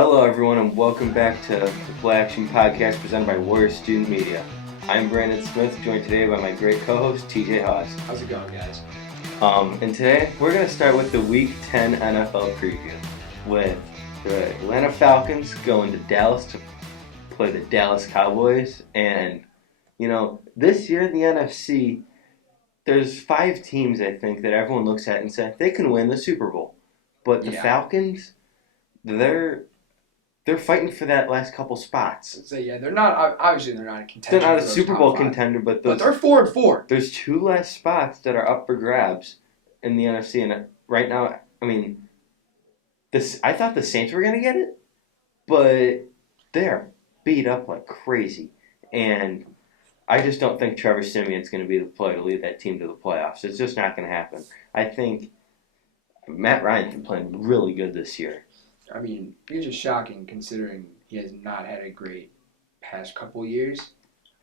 Hello, everyone, and welcome back to the Play Action Podcast presented by Warrior Student Media. I'm Brandon Smith, joined today by my great co-host, TJ Haas. How's it going, guys? And today we're going to start with the Week 10 NFL preview with the Atlanta Falcons going to Dallas to play the Dallas Cowboys. And, this year in the NFC, there's 5 teams, I think, that everyone looks at and says they can win the Super Bowl. But the Falcons, they're fighting for that last couple spots. So they're not a contender. They're not a Super Bowl contender, but they're 4-4. There's 2 last spots that are up for grabs in the NFC, and right now, I thought the Saints were gonna get it, but they're beat up like crazy, and I just don't think Trevor Siemian's gonna be the player to lead that team to the playoffs. It's just not gonna happen. I think Matt Ryan's been playing really good this year. I mean, it's just shocking considering he has not had a great past couple years.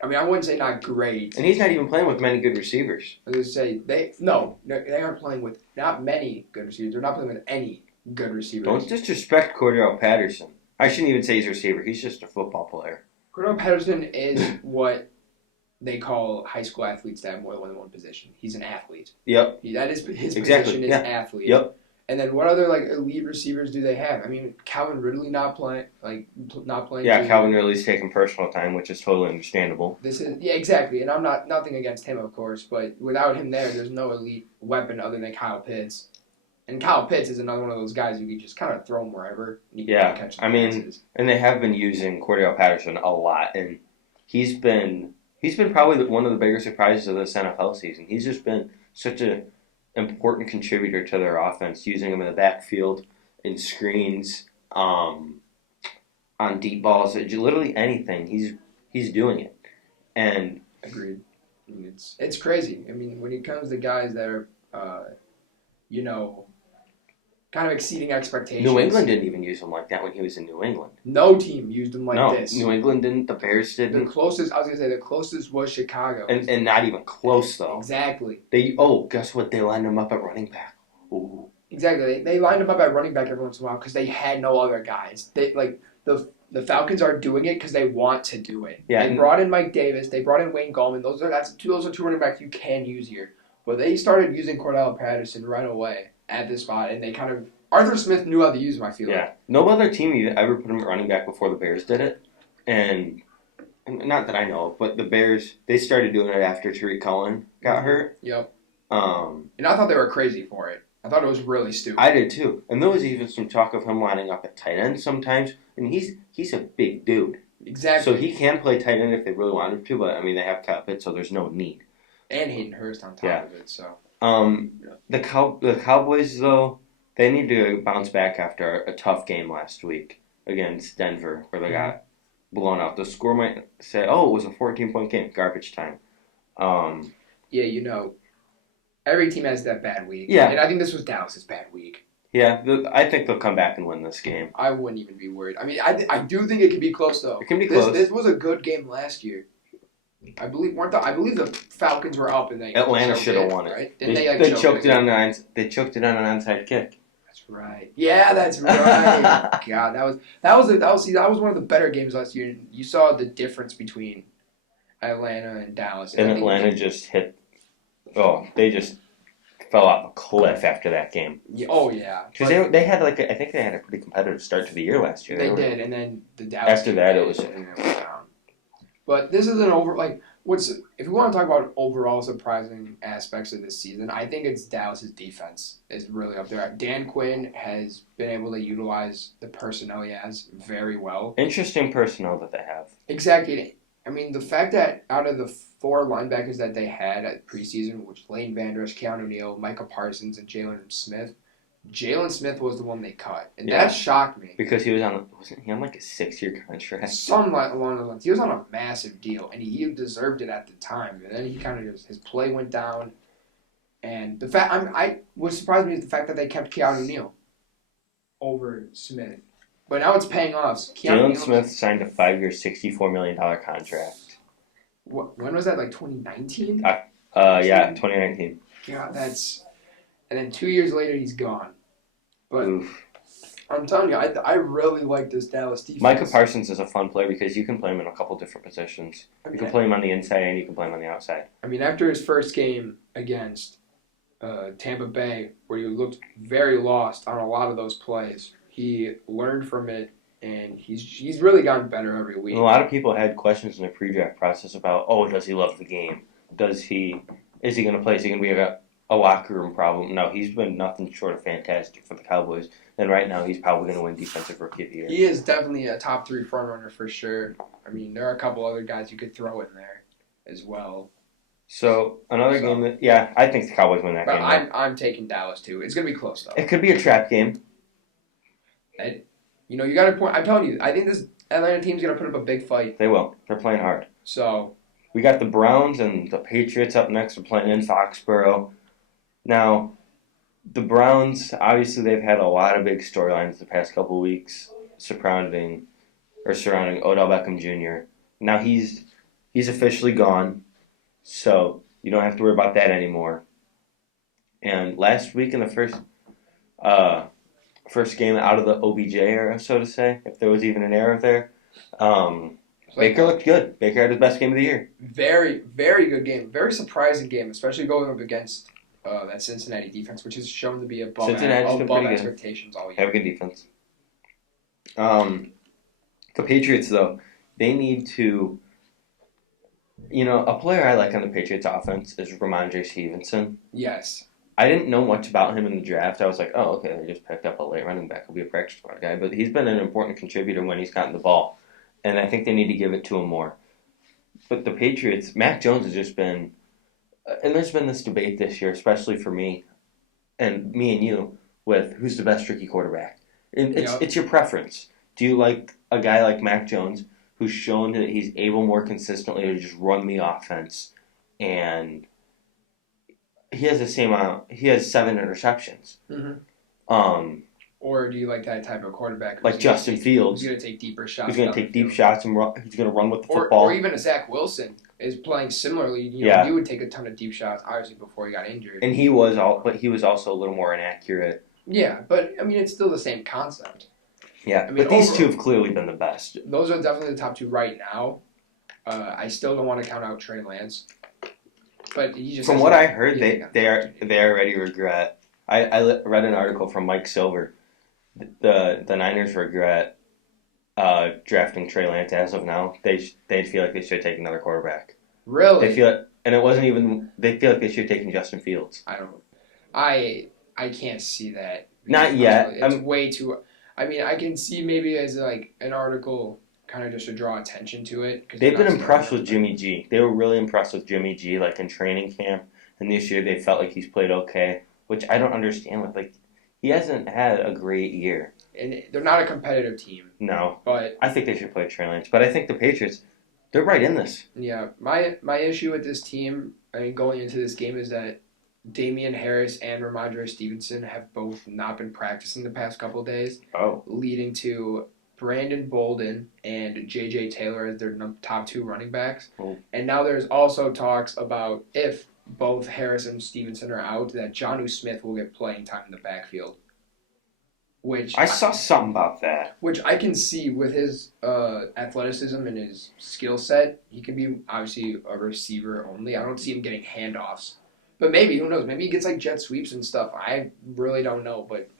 I mean, I wouldn't say not great. And he's not even playing with many good receivers. I was going to say, they aren't playing with not many good receivers. They're not playing with any good receivers. Don't disrespect Cordell Patterson. I shouldn't even say he's a receiver. He's just a football player. Cordell Patterson is what they call high school athletes that have more than one position. He's an athlete. Yep. That is his position is athlete. Yep. And then what other elite receivers do they have? I mean, Calvin Ridley not playing. Yeah, Calvin Ridley's taking personal time, which is totally understandable. Exactly. And I'm nothing against him, of course, but without him there's no elite weapon other than Kyle Pitts. And Kyle Pitts is another one of those guys you can just kind of throw him wherever. And and they have been using Cordell Patterson a lot, and he's been probably one of the bigger surprises of this NFL season. He's just been such a important contributor to their offense, using him in the backfield, in screens, on deep balls, literally anything. He's doing it, and agreed. I mean, it's crazy. I mean, when it comes to guys that are, kind of exceeding expectations. New England didn't even use him like that when he was in New England. No team used him like this. New England didn't. The Bears didn't. The closest was Chicago. And not even close, though. Exactly. Guess what? They lined him up at running back. Ooh. Exactly. They lined him up at running back every once in a while because they had no other guys. The Falcons are doing it because they want to do it. Yeah, they brought in Mike Davis. They brought in Wayne Gallman. Those are 2 running backs you can use here. But they started using Cordell Patterson right away at this spot, and they kind of Arthur Smith knew how to use him, I feel like. Yeah. No other team ever put him at running back before the Bears did it. And not that I know of, but the Bears, they started doing it after Tariq Cohen got hurt. Yep. And I thought they were crazy for it. I thought it was really stupid. I did too. And there was even some talk of him lining up at tight end sometimes. And he's a big dude. Exactly. So he can play tight end if they really wanted to, but they have Kyle Pitts, so there's no need. And Hayden Hurst on top of it, so. The Cowboys, though, they need to bounce back after a tough game last week against Denver, where they got blown out. The score might say, it was a 14-point game, garbage time. Every team has that bad week. Yeah. And I think this was Dallas' bad week. Yeah, I think they'll come back and win this game. I wouldn't even be worried. I mean, I do think it can be close, though. It can be close. This was a good game last year. I believe the Falcons were up and Atlanta should have won it. Right? They choked it on an onside kick. That's right. Yeah, that's right. God, that was one of the better games last year. You saw the difference between Atlanta and Dallas. And Atlanta just they just fell off a cliff after that game. Yeah. Because they had I think they had a pretty competitive start to the year last year. They did, and then the Dallas. After that, it was. But this is if we want to talk about overall surprising aspects of this season, I think it's Dallas' defense is really up there. Dan Quinn has been able to utilize the personnel he has very well. Interesting personnel that they have. Exactly. I mean, the fact that out of the 4 linebackers that they had at preseason, which Lane Vandross, Keanu Neal, Micah Parsons, and Jalen Smith was the one they cut, and that shocked me because wasn't he on like a 6-year contract? Something along those lines. He was on a massive deal, and he deserved it at the time. And then he kind of his play went down, and the fact what surprised me is the fact that they kept Keanu Neal over Smith, but now it's paying off. Jalen Smith signed a 5-year, $64 million contract. When was that? 2019? 2019. God, and then 2 years later he's gone. But oof. I'm telling you, I really like this Dallas defense. Micah Parsons is a fun player because you can play him in a couple different positions. You can play him on the inside and you can play him on the outside. I mean, after his first game against Tampa Bay, where he looked very lost on a lot of those plays, he learned from it, and he's really gotten better every week. And a lot of people had questions in the pre-draft process about, does he love the game? Is he going to play? Is he going to be a locker room problem? No, he's been nothing short of fantastic for the Cowboys. And right now, he's probably going to win Defensive Rookie of the Year. He is definitely a top 3 frontrunner for sure. I mean, there are a couple other guys you could throw in there as well. So, another game that, I think the Cowboys win that game. I'm taking Dallas, too. It's going to be close, though. It could be a trap game. You got a point. I'm telling you, I think this Atlanta team's going to put up a big fight. They will. They're playing hard. So, we got the Browns and the Patriots up next. They're playing in Foxborough. Now, the Browns, obviously, they've had a lot of big storylines the past couple of weeks surrounding Odell Beckham Jr. Now he's officially gone, so you don't have to worry about that anymore. And last week in the first game out of the OBJ era, so to say, if there was even an era there, Baker looked good. Baker had his best game of the year. Very, very good game. Very surprising game, especially going up against that Cincinnati defense, which has shown to be above expectations all year. Have a good defense. The Patriots, though, they need to... a player I like on the Patriots offense is Ramondre Stevenson. Yes. I didn't know much about him in the draft. I was like, okay, they just picked up a late running back. He'll be a practice squad guy. But he's been an important contributor when he's gotten the ball. And I think they need to give it to him more. But the Patriots, Mac Jones has just been... And there's been this debate this year, especially for me and you, with who's the best rookie quarterback. It's your preference. Do you like a guy like Mac Jones who's shown that he's able more consistently to just run the offense, and he has he has 7 interceptions. Mm-hmm. Or do you like that type of quarterback? Like Justin Fields. He's going to take deeper shots. He's going to take deep shots and he's going to run with the football. Or even a Zach Wilson is playing similarly. He would take a ton of deep shots, obviously, before he got injured. And he was also a little more inaccurate. Yeah, but I mean, it's still the same concept. Yeah, but these two have clearly been the best. Those are definitely the top 2 right now. I still don't want to count out Trey Lance. But he just from what I heard, they already regret. I read an article from Mike Silver. The Niners regret drafting Trey Lance as of now. They feel like they should take another quarterback. Really? They feel, and it wasn't even. They feel like they should have taken Justin Fields. I can't see that. Not yet. It's way too. I mean, I can see maybe as like an article kind of just to draw attention to it. They've been impressed with Jimmy G. They were really impressed with Jimmy G, like in training camp. And this year they felt like he's played okay, which I don't understand. Like he hasn't had a great year. And they're not a competitive team. No. But I think they should play Trey Lance. But I think the Patriots, they're right in this. Yeah. My issue with this team, going into this game is that Damian Harris and Ramondre Stevenson have both not been practicing the past couple of days. Oh. Leading to Brandon Bolden and J.J. Taylor as their top 2 running backs. Oh. And now there's also talks about if both Harris and Stevenson are out, that Jonnu Smith will get playing time in the backfield. Which I saw something about that. Which I can see with his athleticism and his skill set. He can be obviously a receiver only. I don't see him getting handoffs. But maybe, who knows? Maybe he gets like jet sweeps and stuff. I really don't know. But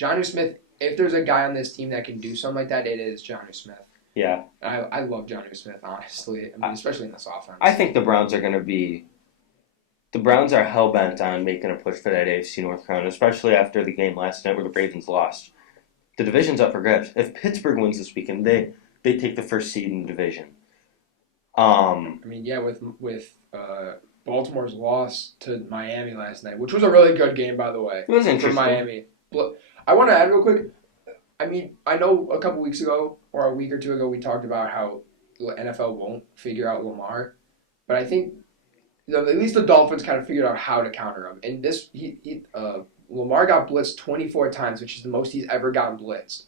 Jonnu Smith, if there's a guy on this team that can do something like that, it is Jonnu Smith. Yeah. I love Jonnu Smith, honestly. I mean, especially in this offense. I think the Browns are going to be... The Browns are hell-bent on making a push for that AFC North crown, especially after the game last night where the Ravens lost. The division's up for grabs. If Pittsburgh wins this weekend, they take the first seed in the division. I mean, yeah, with Baltimore's loss to Miami last night, which was a really good game, by the way. It was interesting. For Miami. I want to add real quick. I mean, I know a couple weeks ago or a week or 2 ago we talked about how the NFL won't figure out Lamar, but I think at least the Dolphins kind of figured out how to counter him. And this, Lamar got blitzed 24 times, which is the most he's ever gotten blitzed.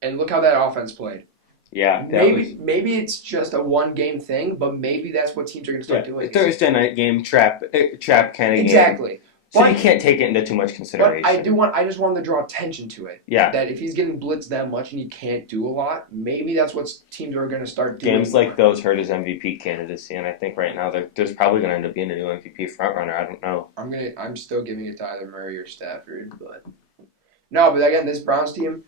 And look how that offense played. Yeah. Maybe it's just a one-game thing, but maybe that's what teams are going to start doing. Thursday night game, trap kind of game. Exactly. So you can't take it into too much consideration. But I just want to draw attention to it. Yeah. That if he's getting blitzed that much and he can't do a lot, maybe that's what teams are going to start doing. Games like those hurt his MVP candidacy, and I think right now there's probably going to end up being a new MVP frontrunner. I don't know. I'm still giving it to either Murray or Stafford, but no. But again, this Browns team,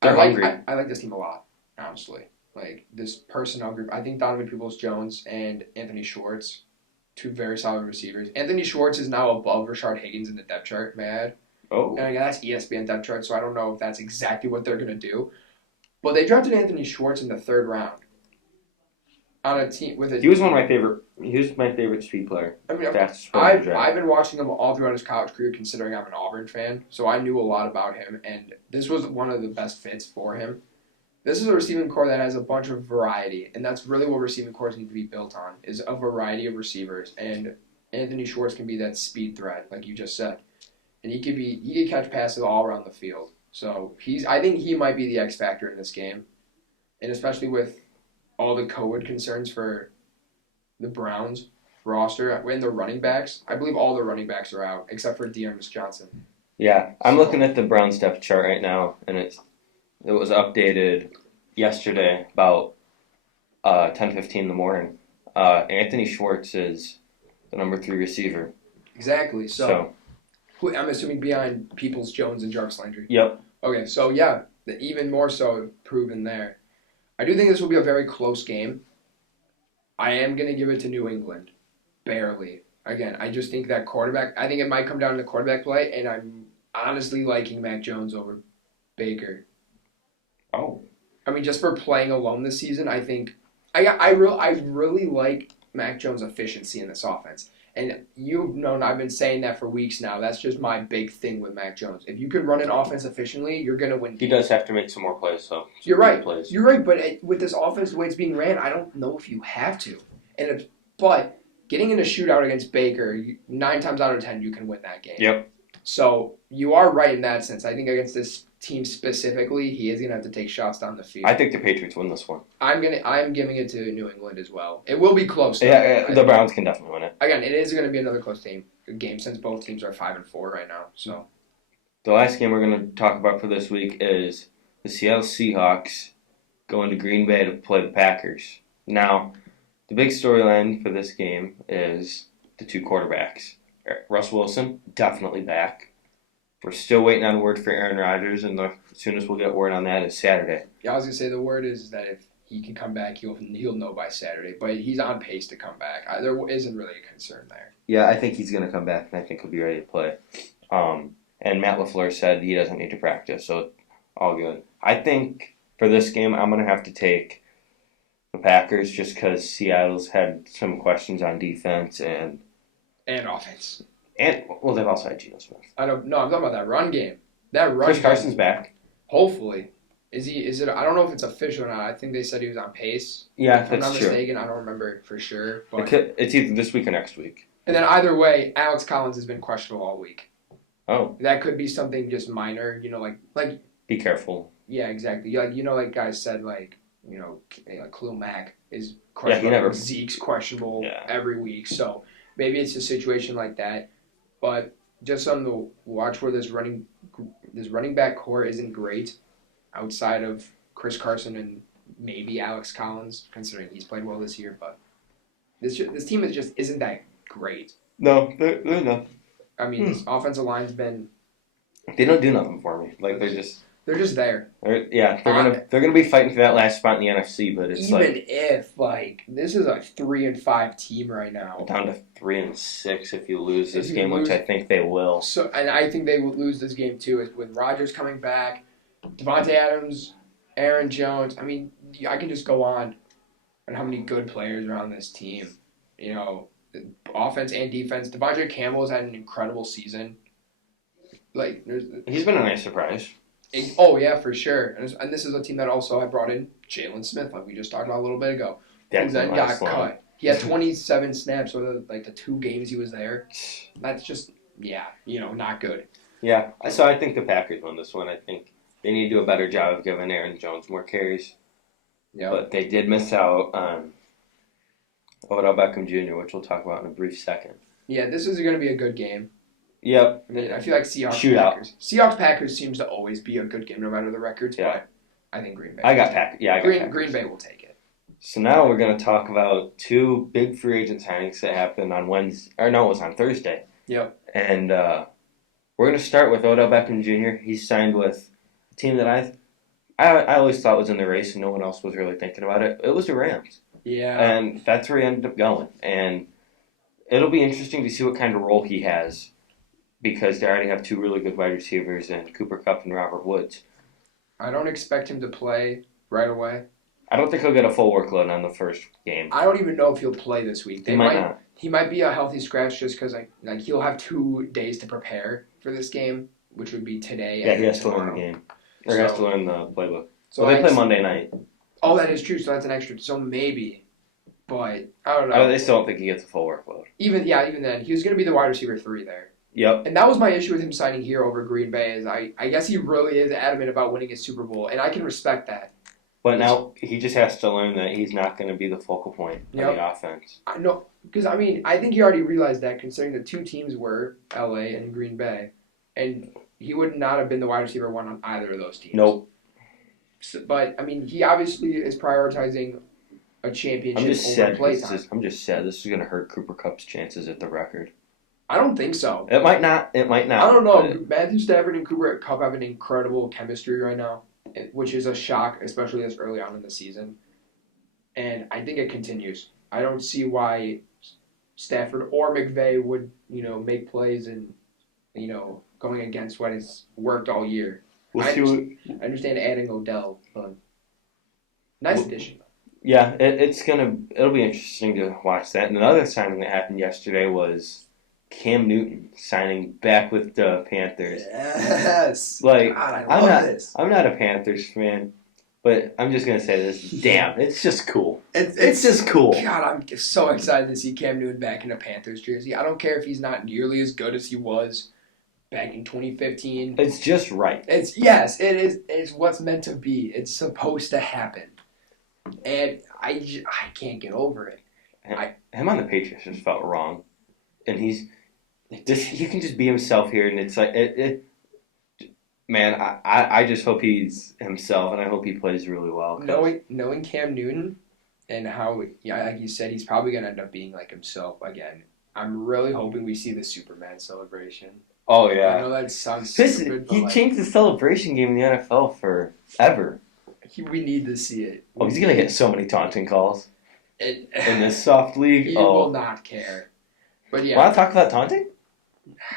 I like this team a lot, honestly. Like this personnel group, I think Donovan Peoples-Jones and Anthony Schwartz, two very solid receivers. Anthony Schwartz is now above Rashard Higgins in the depth chart, may I add. Oh. And again, that's ESPN depth chart, so I don't know if that's exactly what they're going to do. But they drafted Anthony Schwartz in the 3rd round on a team with a. He was my favorite speed player. I mean, I've been watching him all throughout his college career, considering I'm an Auburn fan, so I knew a lot about him, and this was one of the best fits for him. This is a receiving core that has a bunch of variety, and that's really what receiving cores need to be built on, is a variety of receivers. And Anthony Schwartz can be that speed threat, like you just said. And he could catch passes all around the field. So I think he might be the X factor in this game. And especially with all the COVID concerns for the Browns roster and the running backs. I believe all the running backs are out, except for Dearness Johnson. Yeah, I'm looking at the Browns depth chart right now, and it was updated yesterday about 10:15 in the morning. Anthony Schwartz is the number 3 receiver. Exactly. So I'm assuming behind Peoples-Jones and Jarvis Landry. Yep. Okay, so yeah, even more so proven there. I do think this will be a very close game. I am going to give it to New England. Barely. Again, I just think that quarterback, I think it might come down to quarterback play, and I'm honestly liking Mac Jones over Baker. Oh. I mean, just for playing alone this season, I think I really like Mac Jones' efficiency in this offense. And you've known I've been saying that for weeks now. That's just my big thing with Mac Jones. If you can run an offense efficiently, you're going to win games. He does have to make some more plays, though. You're right. You're right, but with this offense, the way it's being ran, I don't know if you have to. But getting in a shootout against Baker, 9 times out of 10, you can win that game. Yep. So you are right in that sense. I think against this team specifically, he is going to have to take shots down the field. I think the Patriots win this one. I'm giving it to New England as well. It will be close. Yeah, the Browns can definitely win it. Again, it is going to be another close game since both teams are 5-4 right now. So the last game we're going to talk about for this week is the Seattle Seahawks going to Green Bay to play the Packers. Now, the big storyline for this game is the 2 quarterbacks. Russ Wilson, definitely back. We're still waiting on word for Aaron Rodgers, and the soonest we'll get word on that is Saturday. Yeah, I was going to say the word is that if he can come back, he'll know by Saturday. But he's on pace to come back. There isn't really a concern there. Yeah, I think he's going to come back, and I think he'll be ready to play. And Matt LaFleur said he doesn't need to practice, so all good. I think for this game, I'm going to have to take the Packers just because Seattle's had some questions on defense and offense. And, well, they've also had Geno Smith. I'm talking about that run game. Chris Carson's back. Hopefully. Is it? I don't know if it's official or not. I think they said he was on pace. Yeah, if I'm not mistaken. I don't remember for sure. But it's either this week or next week. And then either way, Alex Collins has been questionable all week. Oh. That could be something just minor, like. Be careful. Yeah, exactly. Like guys said, Khalil Mack is questionable. Yeah, Zeke's questionable every week. So maybe it's a situation like that. But just something to watch where this running back core isn't great outside of Chris Carson and maybe Alex Collins, considering he's played well this year. But this team isn't that great. No, they're not. I mean, this offensive line's been. They don't do nothing for me. Like they're just there. They're gonna be fighting for that last spot in the NFC, but it's even if this is a 3-5 team right now, down to 3-6 if you lose this game, which I think they will. So, and I think they will lose this game too. With Rodgers coming back, Devontae Adams, Aaron Jones. I mean, I can just go on how many good players are on this team. Offense and defense. Devontae Campbell has had an incredible season. He's been a nice surprise. Oh, yeah, for sure. And this is a team that also had brought in Jalen Smith, like we just talked about a little bit ago. Who then got cut. He had 27 snaps over the 2 games he was there. That's just, not good. Yeah, so I think the Packers won this one. I think they need to do a better job of giving Aaron Jones more carries. Yep. But they did miss out on Odell Beckham Jr., which we'll talk about in a brief second. Yeah, this is going to be a good game. Yep. I mean, I feel like Seahawks Shootout. Packers. Seahawks Packers seems to always be a good game no matter the records. Yeah. But I think Green Bay. I got Packers. Yeah, I got Packers. Green Bay will take it. So now we're going to talk about two big free agent signings that happened on Wednesday. Or no, it was on Thursday. Yep. And we're going to start with Odell Beckham Jr. He's signed with a team that I always thought was in the race and no one else was really thinking about it. It was the Rams. Yeah. And that's where he ended up going. And it'll be interesting to see what kind of role he has because they already have two really good wide receivers in Cooper Kupp and Robert Woods. I don't expect him to play right away. I don't think he'll get a full workload on the first game. I don't even know if he'll play this week. He might not. He might be a healthy scratch just because like he'll have 2 days to prepare for this game, which would be today. Yeah, and he has tomorrow. to learn the game. Or he has to learn the playbook. So they play Monday night. Oh, that is true. So that's an extra. So maybe, but I don't know. They still don't think he gets a full workload. Even then, he was going to be the wide receiver 3 there. Yep. And that was my issue with him signing here over Green Bay. Is I guess he really is adamant about winning a Super Bowl, and I can respect that. But now he just has to learn that he's not going to be the focal point of the offense. I know, because I mean, I think he already realized that, considering the 2 teams were LA and Green Bay, and he would not have been the wide receiver 1 on either of those teams. Nope. So, but I mean, he obviously is prioritizing a championship over play time. I'm just sad. This is going to hurt Cooper Kupp's chances at the record. I don't think so. It might not. I don't know. Matthew Stafford and Cooper Kupp have an incredible chemistry right now, which is a shock, especially this early on in the season. And I think it continues. I don't see why Stafford or McVay would, make plays and, going against what has worked all year. I understand adding Odell, but nice addition. Yeah, it'll be interesting to watch that. And another signing that happened yesterday was Cam Newton signing back with the Panthers. Yes. Like, God, I love this. I'm not a Panthers fan, but I'm just gonna say this. Damn, it's just cool. It's just cool. God, I'm so excited to see Cam Newton back in a Panthers jersey. I don't care if he's not nearly as good as he was back in 2015. It's just right. It is. It's what's meant to be. It's supposed to happen, and I can't get over it. Him on the Patriots just felt wrong, and he can just be himself here, and it's like man, I just hope he's himself, and I hope he plays really well. Knowing Cam Newton and how, like you said, he's probably gonna end up being like himself again. I'm really hoping we see the Superman celebration. Oh, yeah. I know that sounds stupid, He changed the celebration game in the NFL forever. We need to see it. Oh, he's going to get so many taunting calls in this soft league. He will not care. But yeah. Want to talk about taunting?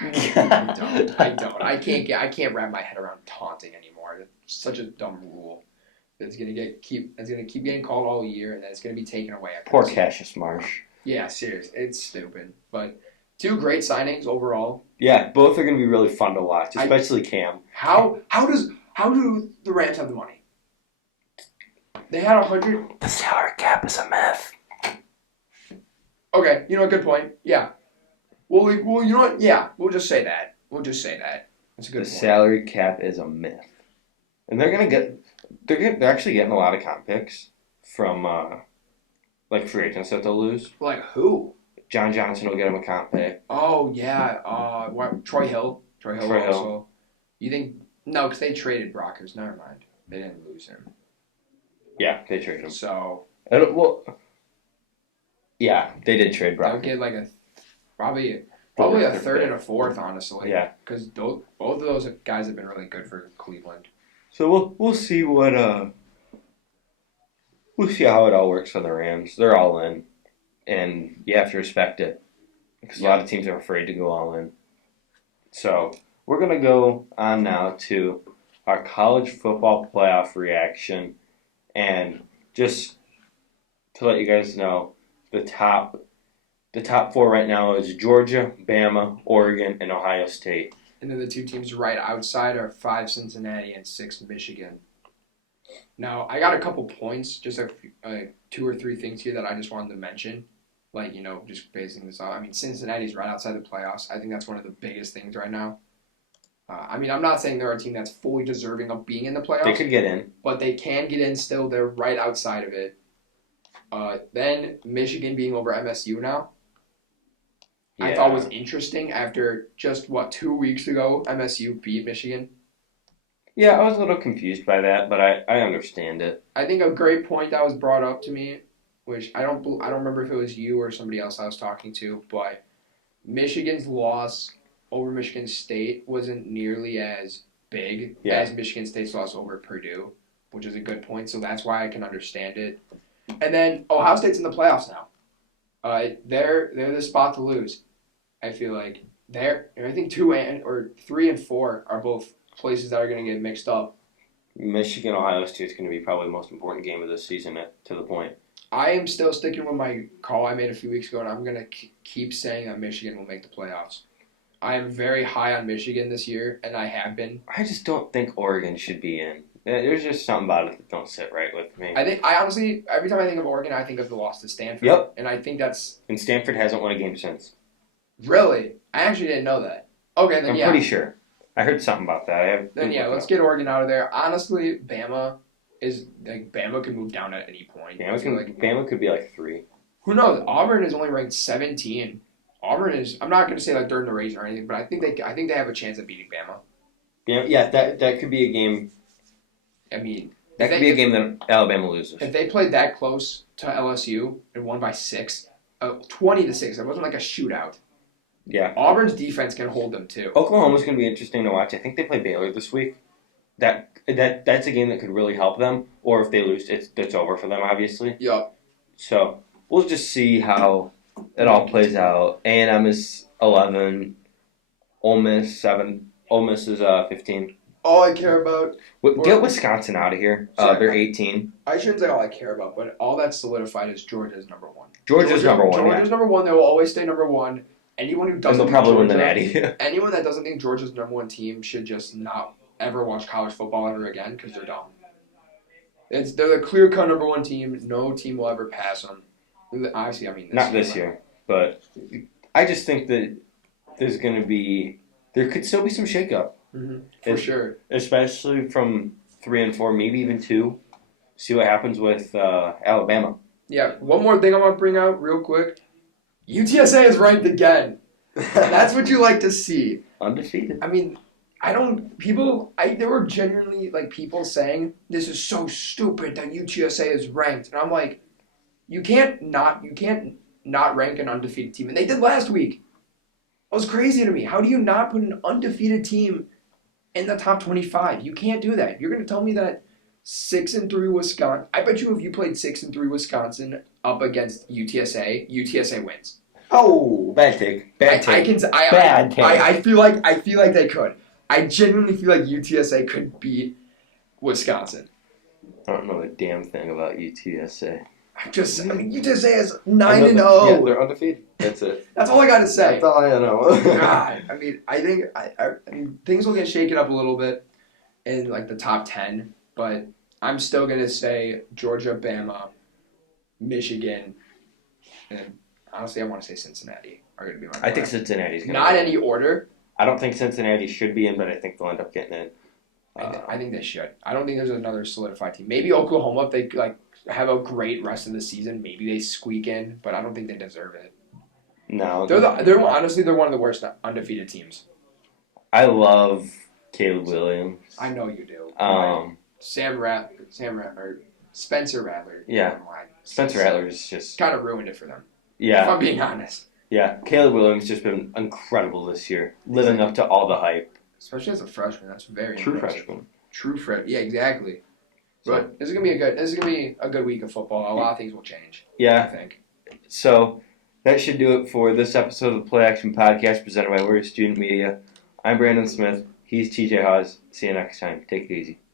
I don't. I can't wrap my head around taunting anymore. It's such a dumb rule. It's gonna keep getting called all year, and then it's gonna be taken away. Poor Cassius Marsh. Yeah, seriously, it's stupid. But 2 great signings overall. Yeah, both are going to be really fun to watch, especially Cam. How do the Rams have the money? They had 100. The salary cap is a myth. Okay, good point. Yeah. Well, you know what? Yeah, we'll just say that. That's a good point. The salary cap is a myth, and they're actually getting a lot of comp picks from free agents that they'll lose. Like who? John Johnson will get him a comp pick. Oh, yeah. Troy Hill. Troy Hill. You think... No, because they traded Brockers. Never mind. They didn't lose him. Yeah, they traded him. So... Yeah, they did trade Brockers. They'll get probably a third and a fourth, honestly. Yeah. Because both of those guys have been really good for Cleveland. So we'll see what... We'll see how it all works for the Rams. They're all in. And you have to respect it because a lot of teams are afraid to go all in. So we're going to go on now to our college football playoff reaction. And just to let you guys know, the top 4 right now is Georgia, Bama, Oregon, and Ohio State. And then the 2 teams right outside are 5 Cincinnati and 6 Michigan. Now, I got a couple points, just 2 or 3 things here that I just wanted to mention. Just basing this off. I mean, Cincinnati's right outside the playoffs. I think that's one of the biggest things right now. I'm not saying they're a team that's fully deserving of being in the playoffs. They could get in. But they can get in still. They're right outside of it. Then Michigan being over MSU now. I thought was interesting after just, 2 weeks ago, MSU beat Michigan. Yeah, I was a little confused by that, but I understand it. I think a great point that was brought up to me, which I don't remember if it was you or somebody else I was talking to, but Michigan's loss over Michigan State wasn't nearly as big as Michigan State's loss over Purdue, which is a good point. So that's why I can understand it. And then Ohio State's in the playoffs now. They're the spot to lose. I feel like I think 3 and 4 are both places that are going to get mixed up. Michigan Ohio State is going to be probably the most important game of this season to the point. I am still sticking with my call I made a few weeks ago, and I'm going to keep saying that Michigan will make the playoffs. I am very high on Michigan this year, and I have been. I just don't think Oregon should be in. There's just something about it that don't sit right with me. I honestly, every time I think of Oregon, I think of the loss to Stanford. Yep. And I think that's... And Stanford hasn't won a game since. Really? I actually didn't know that. Okay, then I'm pretty sure. I heard something about that. Let's get Oregon out of there. Honestly, Bama could move down at any point. Bama could be like 3. Who knows? Auburn is only ranked 17. Auburn is... I'm not going to say like they're in the race or anything, but I think they have a chance at beating Bama. Yeah, that could be a game... I mean... That could be a game that Alabama loses. If they played that close to LSU and won by 6, 20-6, it wasn't like a shootout. Yeah. Auburn's defense can hold them too. Oklahoma's going to be interesting to watch. I think they play Baylor this week. That's a game that could really help them. Or if they lose, it's over for them, obviously. Yup. So we'll just see how it all plays out. A&M is 11. Ole Miss 7. Ole Miss is 15. All I care about... Get Wisconsin out of here. They're 18. I shouldn't say all I care about, but all that's solidified is Georgia's number 1. Georgia's number 1, Georgia's number 1. They will always stay number 1. Anyone who doesn't... And they'll probably win the Natty. Anyone that doesn't think Georgia's number 1 team should just not ever watch college football ever again because they're dumb. They're the clear-cut number 1 team. No team will ever pass them. Obviously, I mean... Not this year, but I just think that there could still be some shakeup. Mm-hmm. For sure. Especially from 3 and 4, maybe even 2. See what happens with Alabama. Yeah, one more thing I want to bring out real quick. UTSA is ranked again. That's what you like to see. Undefeated. I mean, there were genuinely people saying, this is so stupid that UTSA is ranked. And I'm like, you can't not rank an undefeated team. And they did last week. It was crazy to me. How do you not put an undefeated team in the top 25? You can't do that. You're going to tell me that 6-3 Wisconsin. I bet you if you played 6-3 Wisconsin up against UTSA wins. Oh, bad take. Bad take. Bad take. I feel like they could. I genuinely feel like UTSA could beat Wisconsin. I don't know a damn thing about UTSA. UTSA is 9-0. Yeah, they're undefeated. That's it. That's all I got to say. That's all I know. God, I think things will get shaken up a little bit in the top 10, but I'm still gonna say Georgia, Bama, Michigan, and honestly, I want to say Cincinnati are gonna be my. I think Cincinnati's gonna. Not any order. I don't think Cincinnati should be in, but I think they'll end up getting in. I think they should. I don't think there's another solidified team. Maybe Oklahoma, if they have a great rest of the season, maybe they squeak in, but I don't think they deserve it. No, they're honestly one of the worst undefeated teams. I love Caleb Williams. I know you do. Spencer Rattler. Yeah, Spencer Rattler is just kind of ruined it for them. Yeah, if I'm being honest. Yeah, Caleb Williams just been incredible this year, living up to all the hype. Especially as a freshman, that's very true impressive. freshman. True freshman. Yeah, exactly. But this is gonna be a good week of football. A lot of things will change. Yeah, I think. So that should do it for this episode of the Play Action Podcast presented by WAIVER Student Media. I'm Brandon Smith. He's TJ Hawes. See you next time. Take it easy.